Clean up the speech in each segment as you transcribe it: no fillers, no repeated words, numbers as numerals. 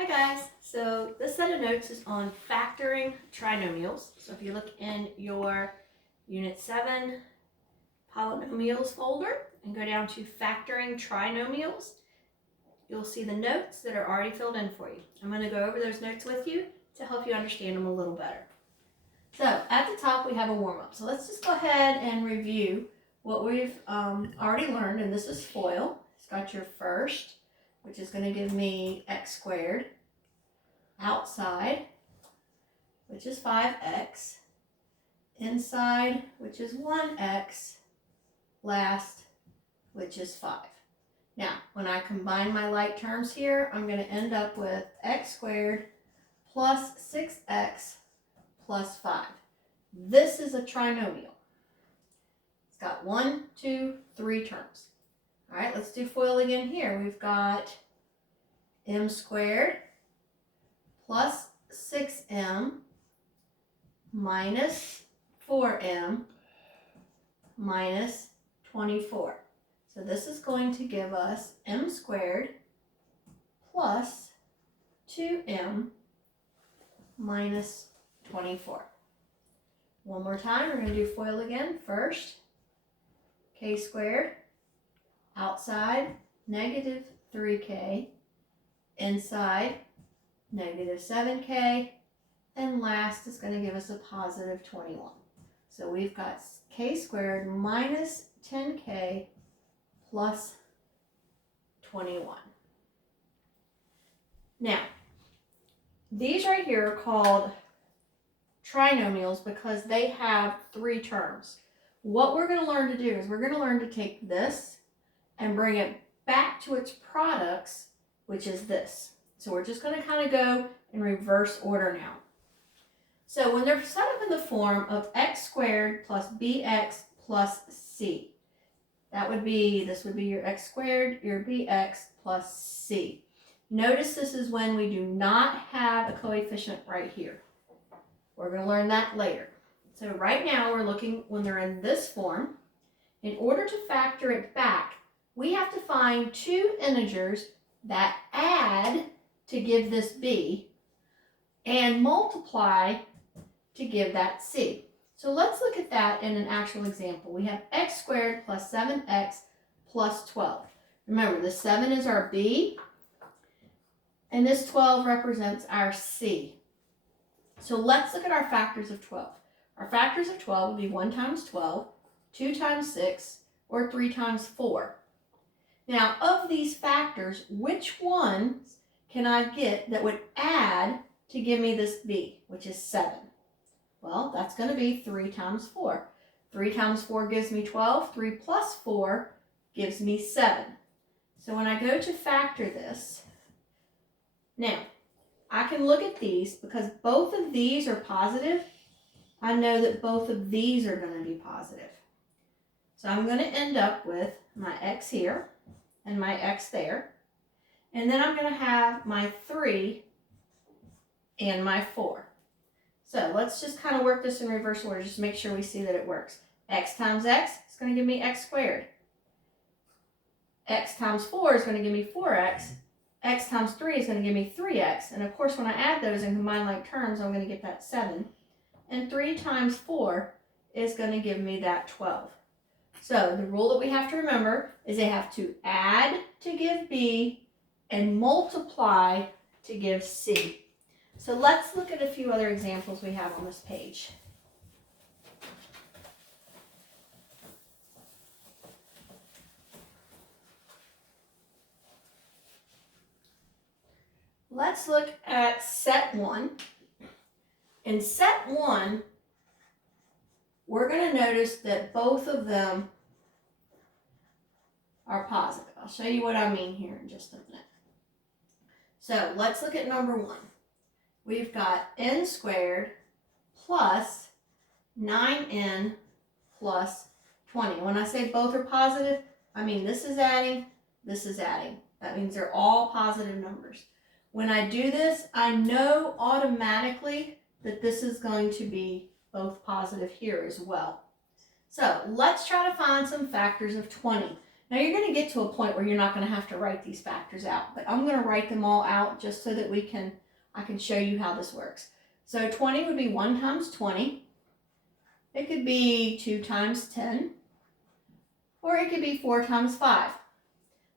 Hi guys, so this set of notes is on factoring trinomials. So if you look in your Unit 7 polynomials folder and go down to factoring trinomials, you'll see the notes that are already filled in for you. I'm going to go over those notes with you to help you understand them a little better. So at the top we have a warm-up. So let's just go ahead and review what we've already learned, and this is FOIL. It's got your first, which is going to give me x squared, outside, which is 5x, inside, which is 1x, last, which is 5. Now, when I combine my like terms here, I'm going to end up with x squared plus 6x plus 5. This is a trinomial. It's got 1, 2, 3 terms. All right, let's do FOIL again here. We've got m squared plus 6m minus 4m minus 24. So this is going to give us m squared plus 2m minus 24. One more time, we're going to do FOIL again. First, k squared, outside, negative 3k, inside, negative 7k, and last is going to give us a positive 21. So we've got k squared minus 10k plus 21. Now, these right here are called trinomials because they have 3 terms. What we're going to learn to do is we're going to learn to take this and bring it back to its products, which is this. So we're just going to kind of go in reverse order now. So when they're set up in the form of x squared plus bx plus c, this would be your x squared, your bx plus c. Notice this is when we do not have a coefficient right here. We're going to learn that later. So right now we're looking when they're in this form. In order to factor it back, we have to find 2 integers that add to give this b and multiply to give that c. So let's look at that in an actual example. We have x squared plus 7x plus 12. Remember, the 7 is our b, and this 12 represents our c. So let's look at our factors of 12. Our factors of 12 would be 1 times 12, 2 times 6, or 3 times 4. Now, of these factors, which ones can I get that would add to give me this b, which is 7? Well, that's going to be 3 times 4. 3 times 4 gives me 12. 3 plus 4 gives me 7. So when I go to factor this, now, I can look at these because both of these are positive. I know that both of these are going to be positive. So I'm going to end up with my x here and my x there. And then I'm going to have my 3 and my 4. So let's just kind of work this in reverse order just to make sure we see that it works. X times x is going to give me x squared. X times 4 is going to give me 4x. X times 3 is going to give me 3x. And of course, when I add those and combine like terms, I'm going to get that 7. And 3 times 4 is going to give me that 12. So the rule that we have to remember is they have to add to give b and multiply to give c. So let's look at a few other examples we have on this page. Let's look at set 1. In set 1, we're going to notice that both of them are positive. I'll show you what I mean here in just a minute. So let's look at number 1. We've got n squared plus 9n plus 20. When I say both are positive, I mean this is adding, this is adding. That means they're all positive numbers. When I do this, I know automatically that this is going to be both positive here as well. So let's try to find some factors of 20. Now you're going to get to a point where you're not going to have to write these factors out, but I'm going to write them all out just so that I can show you how this works. So 20 would be 1 times 20. It could be 2 times 10, or it could be 4 times 5.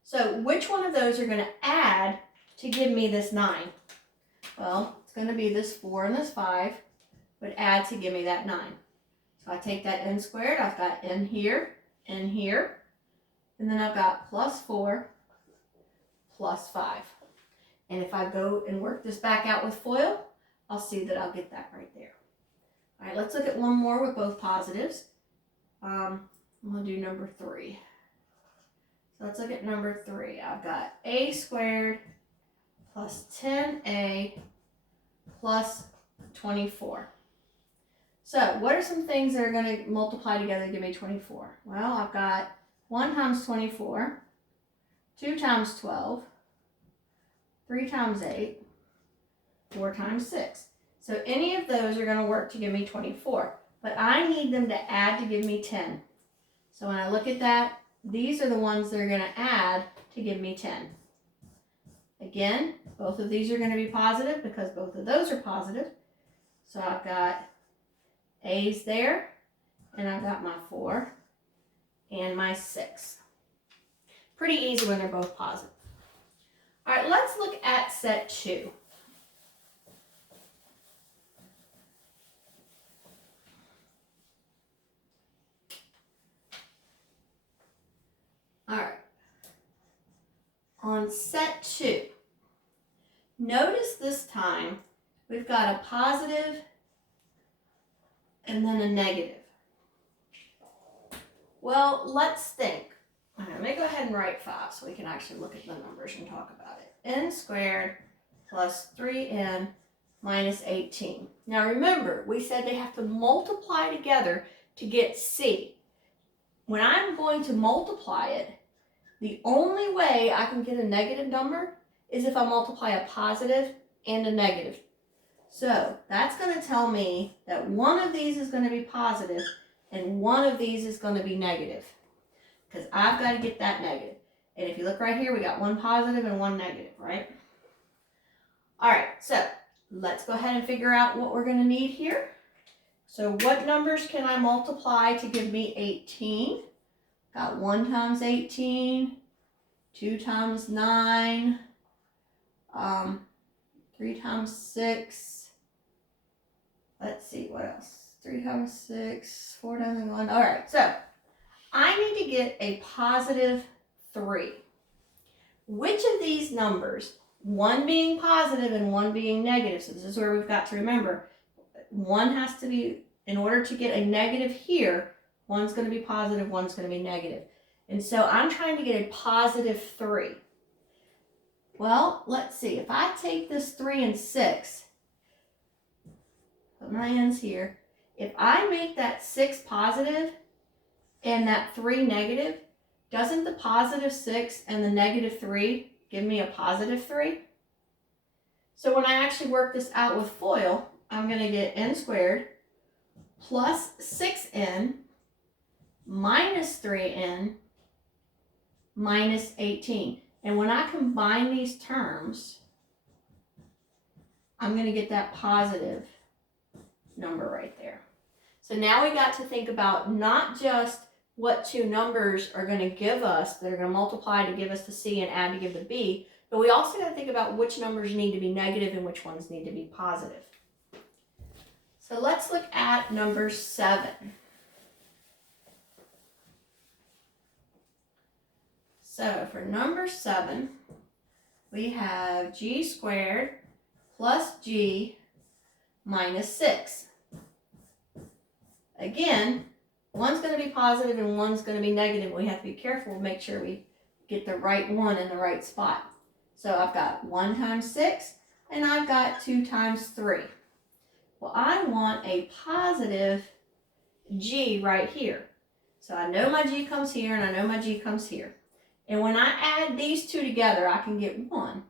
So which one of those are going to add to give me this 9? Well, it's going to be this 4 and this 5 would add to give me that 9. So I take that n squared, I've got n here, and then I've got plus 4 plus 5. And if I go and work this back out with FOIL, I'll see that I'll get that right there. All right, let's look at one more with both positives. I'm going to do number 3. So let's look at number 3. I've got a squared plus 10a plus 24. So what are some things that are going to multiply together to give me 24? Well, I've got 1 times 24, 2 times 12, 3 times 8, 4 times 6. So any of those are going to work to give me 24, but I need them to add to give me 10. So when I look at that, these are the ones that are going to add to give me 10. Again, both of these are going to be positive because both of those are positive. So I've got A's there, and I've got my 4 and my 6. Pretty easy when they're both positive. All right, let's look at set 2. All right. On set 2, notice this time we've got a positive and then a negative. Well, let's think. All right, let me go ahead and write 5 so we can actually look at the numbers and talk about it. N squared plus 3n minus 18. Now remember, we said they have to multiply together to get C. When I'm going to multiply it, the only way I can get a negative number is if I multiply a positive and a negative. So that's going to tell me that one of these is going to be positive and one of these is going to be negative, because I've got to get that negative. And if you look right here, we got one positive and one negative, right? All right, so let's go ahead and figure out what we're going to need here. So what numbers can I multiply to give me 18? Got 1 times 18, 2 times 9, 3 times 6. Let's see, what else? 3 times 6, 4 times 1. All right, so I need to get a positive 3. Which of these numbers, one being positive and one being negative, so this is where we've got to remember, one has to be, in order to get a negative here, one's going to be positive, one's going to be negative. And so I'm trying to get a positive 3. Well, let's see. If I take this 3 and 6, put my ends here. If I make that 6 positive and that 3 negative, doesn't the positive 6 and the negative 3 give me a positive 3? So when I actually work this out with FOIL, I'm going to get n squared plus 6n minus 3n minus 18. And when I combine these terms, I'm going to get that positive number right there. So now we got to think about not just what two numbers are going to give us, that are going to multiply to give us the C and add to give the B, but we also got to think about which numbers need to be negative and which ones need to be positive. So let's look at number 7. So for number 7, we have g squared plus g minus 6. Again, one's going to be positive and one's going to be negative. We have to be careful to make sure we get the right one in the right spot. So I've got 1 times 6 and I've got 2 times 3. Well, I want a positive g right here. So I know my g comes here and I know my g comes here. And when I add these two together, I can get 1.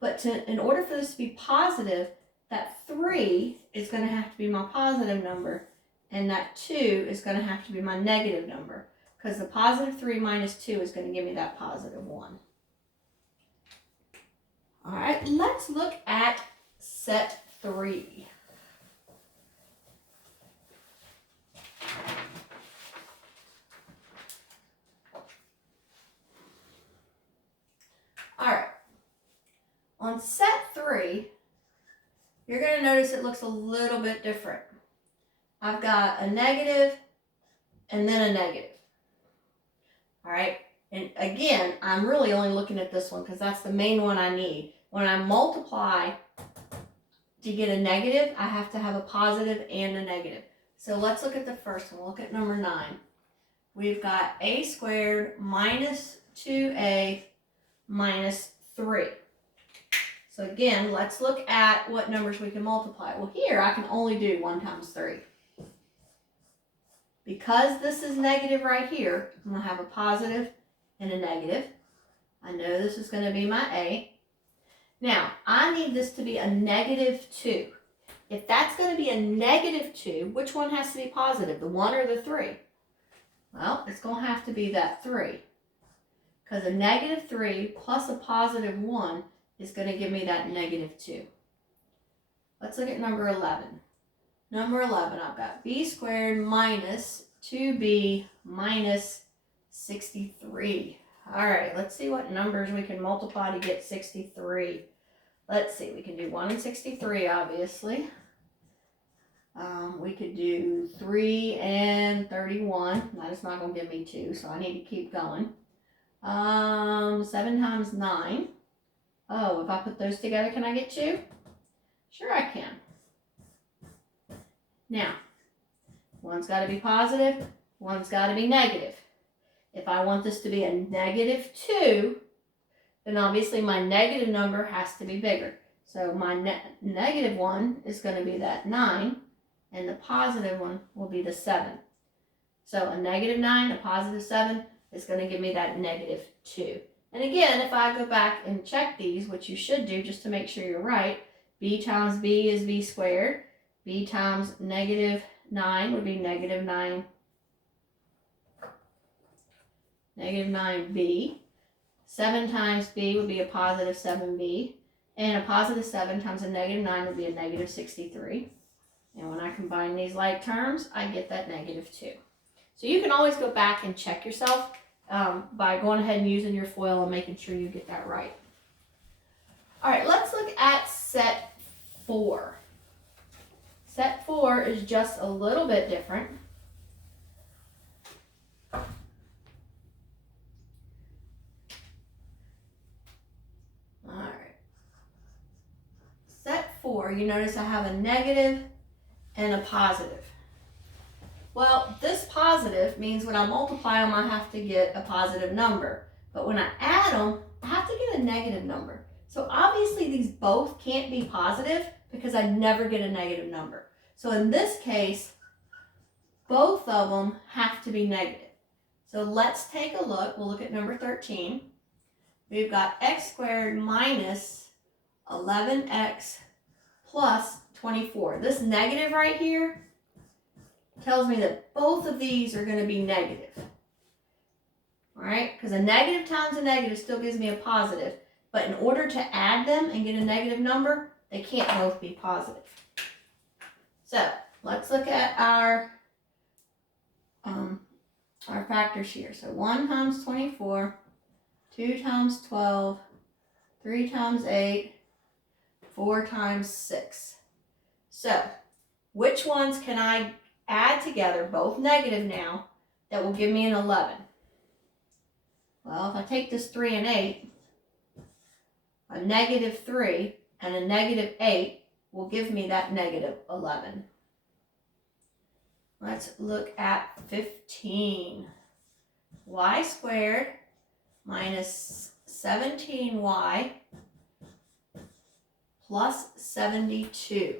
But in order for this to be positive, that 3 is going to have to be my positive number, and that 2 is going to have to be my negative number. because the positive 3 minus 2 is going to give me that positive 1. All right, let's look at set 3. All right, on set 3, you're going to notice it looks a little bit different. I've got a negative and then a negative. All right, and again, I'm really only looking at this one because that's the main one I need. When I multiply to get a negative, I have to have a positive and a negative. So let's look at the first one. We'll look at number 9. We've got a squared minus 2a minus 3. So again, let's look at what numbers we can multiply. Well, here I can only do 1 times 3. Because this is negative right here, I'm going to have a positive and a negative. I know this is going to be my a. Now, I need this to be a negative 2. If that's going to be a negative 2, which one has to be positive, the 1 or the 3? Well, it's going to have to be that 3. Because a negative 3 plus a positive 1 is going to give me that negative 2. Let's look at number 11. Number 11, I've got b squared minus 2b minus 63. All right, let's see what numbers we can multiply to get 63. Let's see, we can do 1 and 63, obviously. We could do 3 and 31. That is not going to give me 2, so I need to keep going. 7 times 9. Oh, if I put those together, can I get 2? Sure I can. Now, one's got to be positive, one's got to be negative. If I want this to be a negative 2, then obviously my negative number has to be bigger. So my negative 1 is going to be that 9, and the positive one will be the 7. So a negative 9, a positive 7 is going to give me that negative 2. And again, if I go back and check these, which you should do just to make sure you're right, b times b is b squared. B times negative 9 would be negative 9. Negative 9b. 7 times b would be a positive 7b. And a positive 7 times a negative 9 would be a negative 63. And when I combine these like terms, I get that negative 2. So you can always go back and check yourself by going ahead and using your FOIL and making sure you get that right. All right, let's look at set 4. Set 4 is just a little bit different. All right. Set 4, you notice I have a negative and a positive. Well, this positive means when I multiply them, I have to get a positive number. But when I add them, I have to get a negative number. So obviously these both can't be positive because I never get a negative number. So in this case, both of them have to be negative. So let's take a look. We'll look at number 13. We've got x squared minus 11x plus 24. This negative right here tells me that both of these are going to be negative. All right, because a negative times a negative still gives me a positive. But in order to add them and get a negative number, they can't both be positive. So let's look at our factors here. So 1 times 24, 2 times 12, 3 times 8, 4 times 6. So which ones can I add together, both negative now, that will give me an 11? Well, if I take this 3 and 8, a negative 3 and a negative 8 will give me that negative 11. Let's look at 15. Y squared minus 17y plus 72.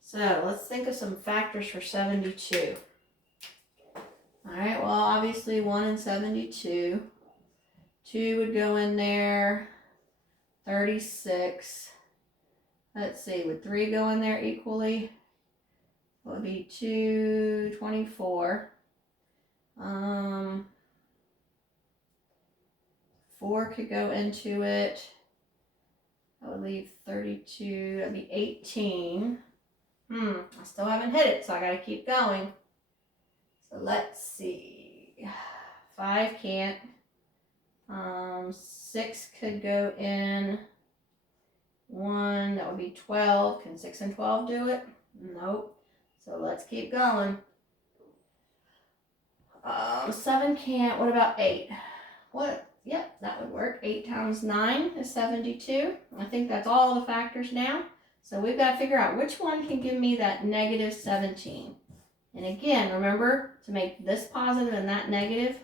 So let's think of some factors for 72. All right, well, obviously 1 and 72. 2 would go in there, 36. Let's see, would 3 go in there equally? It would be 2, 24. 4 could go into it. I would leave 32, that'd be 18. I still haven't hit it, so I gotta keep going. So let's see. 5 can't. 6 could go in 1, that would be 12. Can 6 and 12 do it? Nope. So let's keep going. 7 can't. What about 8? What? Yep, that would work. 8 times 9 is 72. I think that's all the factors now. So we've got to figure out which one can give me that negative 17. And again, remember to make this positive and that negative,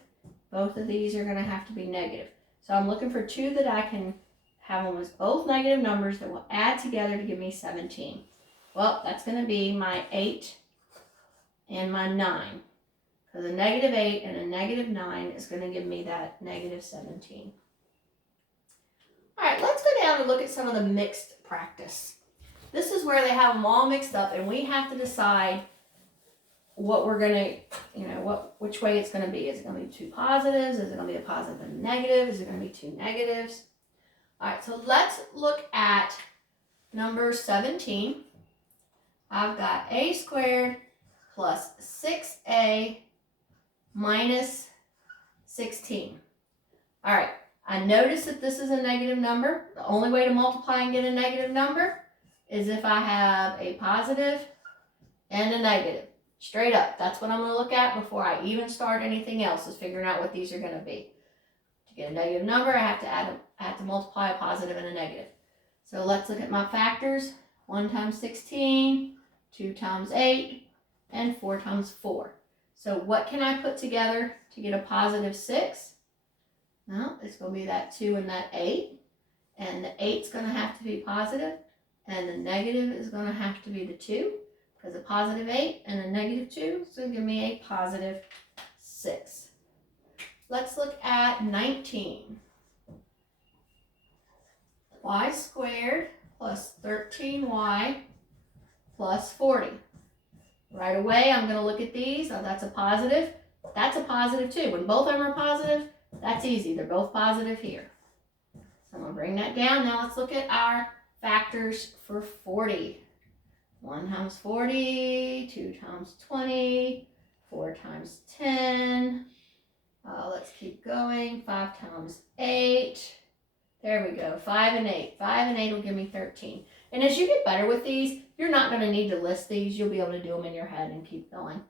both of these are going to have to be negative. So I'm looking for 2 that I can have them as both negative numbers that will add together to give me 17. Well, that's going to be my 8 and my 9. Because a negative 8 and a negative 9 is going to give me that negative 17. All right, let's go down and look at some of the mixed practice. This is where they have them all mixed up, and we have to decide what we're going to, which way it's going to be. Is it going to be 2 positives? Is it going to be a positive and a negative? Is it going to be 2 negatives? All right, so let's look at number 17. I've got a squared plus 6a minus 16. All right, I notice that this is a negative number. The only way to multiply and get a negative number is if I have a positive and a negative. Straight up, that's what I'm going to look at before I even start anything else, is figuring out what these are going to be. To get a negative number, I have to multiply a positive and a negative. So let's look at my factors. 1 times 16, 2 times 8, and 4 times 4. So what can I put together to get a positive 6? Well, it's going to be that 2 and that 8. And the 8's going to have to be positive, and the negative is going to have to be the 2. Because a positive 8 and a negative 2 is going to give me a positive 6. Let's look at 19. Y squared plus 13y plus 40. Right away, I'm going to look at these. Oh, that's a positive. That's a positive too. When both of them are positive, that's easy. They're both positive here. So I'm going to bring that down. Now let's look at our factors for 40. 1 times 40, 2 times 20, 4 times 10. Let's keep going. 5 times 8. There we go. 5 and 8. 5 and 8 will give me 13. And as you get better with these, you're not going to need to list these. You'll be able to do them in your head and keep going.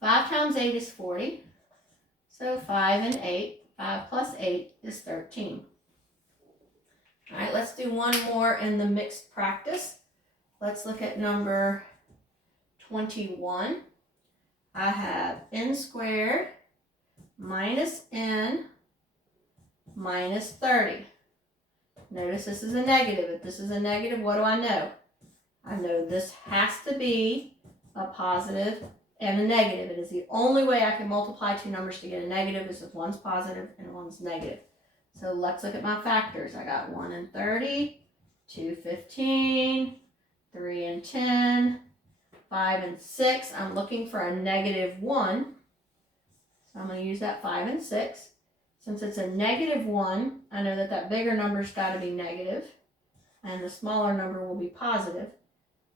5 times 8 is 40. So 5 and 8. 5 plus 8 is 13. All right, let's do one more in the mixed practice. Let's look at number 21. I have n squared minus n minus 30. Notice this is a negative. If this is a negative, what do I know? I know this has to be a positive and a negative. It is the only way I can multiply 2 numbers to get a negative is if one's positive and one's negative. So let's look at my factors. I got 1 and 30, 2, 15, 3 and 10, 5 and 6. I'm looking for a negative 1. So I'm going to use that 5 and 6. Since it's a negative 1, I know that that bigger number's got to be negative, and the smaller number will be positive.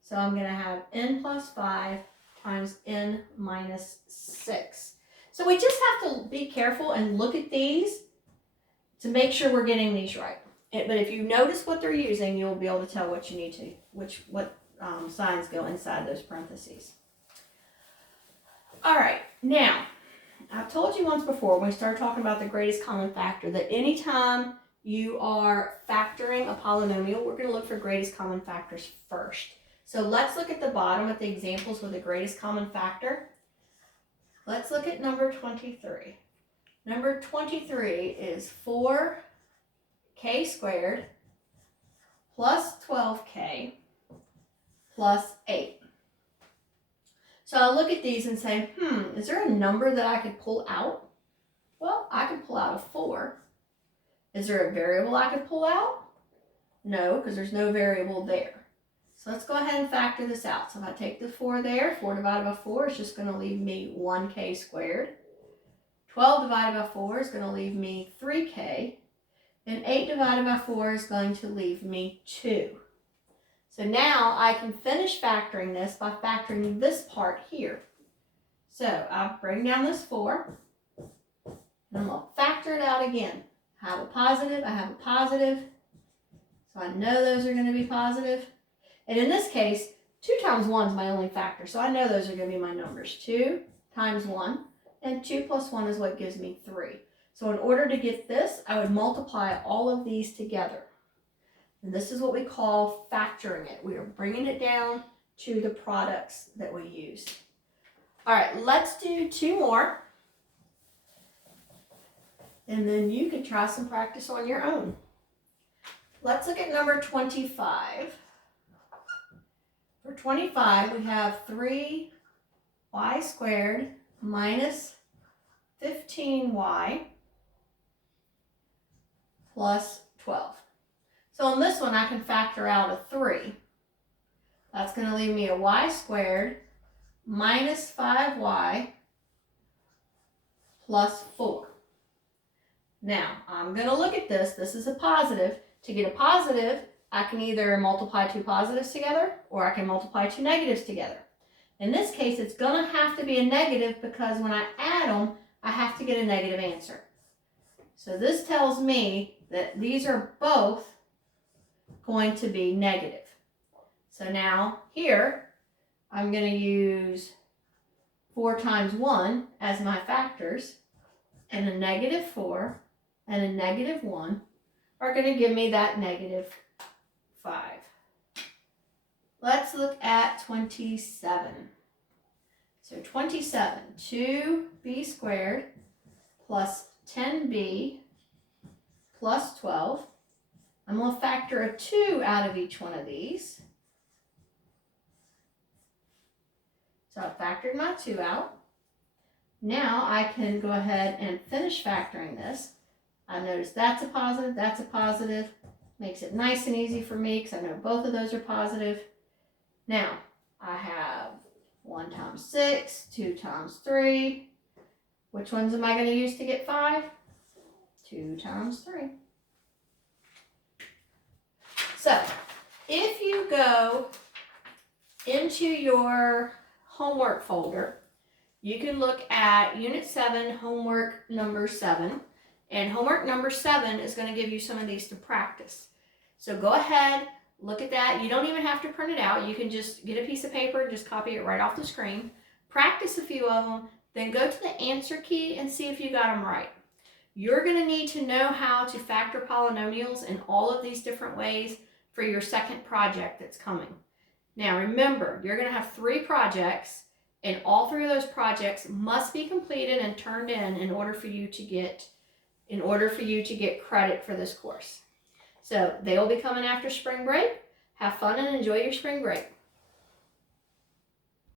So I'm going to have n plus 5 times n minus 6. So we just have to be careful and look at these to make sure we're getting these right. But if you notice what they're using, you'll be able to tell what you need to, what signs go inside those parentheses. All right, now, I've told you once before when we started talking about the greatest common factor that anytime you are factoring a polynomial, we're going to look for greatest common factors first. So let's look at the bottom at the examples with the greatest common factor. Let's look at number 23. Number 23 is 4k squared plus 12k plus 8. So I'll look at these and say, is there a number that I could pull out? Well, I could pull out a 4. Is there a variable I could pull out? No, because there's no variable there. So let's go ahead and factor this out. So if I take the 4 there, 4 divided by 4 is just going to leave me 1k squared. 12 divided by 4 is going to leave me 3k. And 8 divided by 4 is going to leave me 2. So now I can finish factoring this by factoring this part here. So I'll bring down this 4, and I'm going to factor it out again. I have a positive, I have a positive, so I know those are going to be positive. And in this case, 2 times 1 is my only factor, so I know those are going to be my numbers. 2 times 1, and 2 plus 1 is what gives me 3. So in order to get this, I would multiply all of these together. And this is what we call factoring it. We are bringing it down to the products that we used. All right, let's do 2 more. And then you can try some practice on your own. Let's look at number 25. For 25, we have 3y squared minus 15y plus 12. So on this one, I can factor out a 3. That's going to leave me a y squared minus 5y plus 4. Now, I'm going to look at this. This is a positive. To get a positive, I can either multiply 2 positives together, or I can multiply 2 negatives together. In this case, it's going to have to be a negative because when I add them, I have to get a negative answer. So this tells me that these are both going to be negative. So now here, I'm going to use 4 times 1 as my factors, and a negative 4 and a negative 1 are going to give me that negative 5. Let's look at 27. So 27, 2b squared plus 10b plus 12. I'm going to factor a 2 out of each one of these. So I factored my 2 out. Now I can go ahead and finish factoring this. I notice that's a positive. Makes it nice and easy for me because I know both of those are positive. Now I have 1 times 6, 2 times 3. Which ones am I going to use to get 5? 2 times 3. So if you go into your homework folder, you can look at Unit 7, homework number 7. And homework number 7 is going to give you some of these to practice. So go ahead, look at that. You don't even have to print it out. You can just get a piece of paper, just copy it right off the screen. Practice a few of them, then go to the answer key and see if you got them right. You're going to need to know how to factor polynomials in all of these different ways for your second project that's coming. Now remember, you're going to have 3 projects, and all 3 of those projects must be completed and turned in order for you to get credit for this course. So they will be coming after spring break. Have fun and enjoy your spring break.